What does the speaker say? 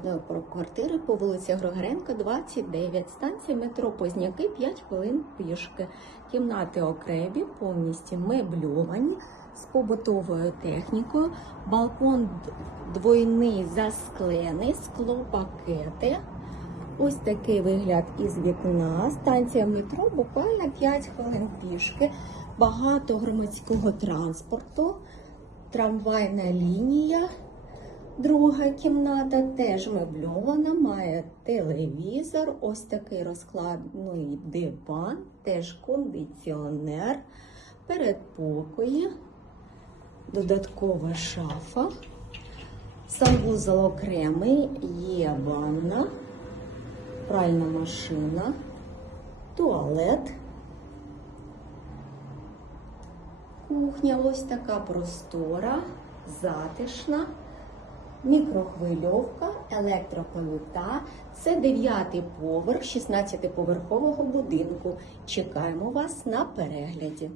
однокімнатної квартири по вулиці Григоренка, 29, станція метро Позняки, 5 хвилин пішки. Кімнати окремі, повністю мебльовані з побутовою технікою, балкон двойний засклений, склопакети. Ось такий вигляд із вікна. Станція метро буквально 5 хвилин пішки. Багато громадського транспорту, трамвайна лінія. Друга кімната теж мебльована, має телевізор, ось такий розкладний диван, теж кондиціонер, передпокої, додаткова шафа, санвузол окремий, є ванна, пральна машина, туалет. Кухня ось така простора, затишна. Мікрохвильовка, електроплита. Це дев'ятий поверх 16-поверхового будинку. Чекаємо вас на перегляді.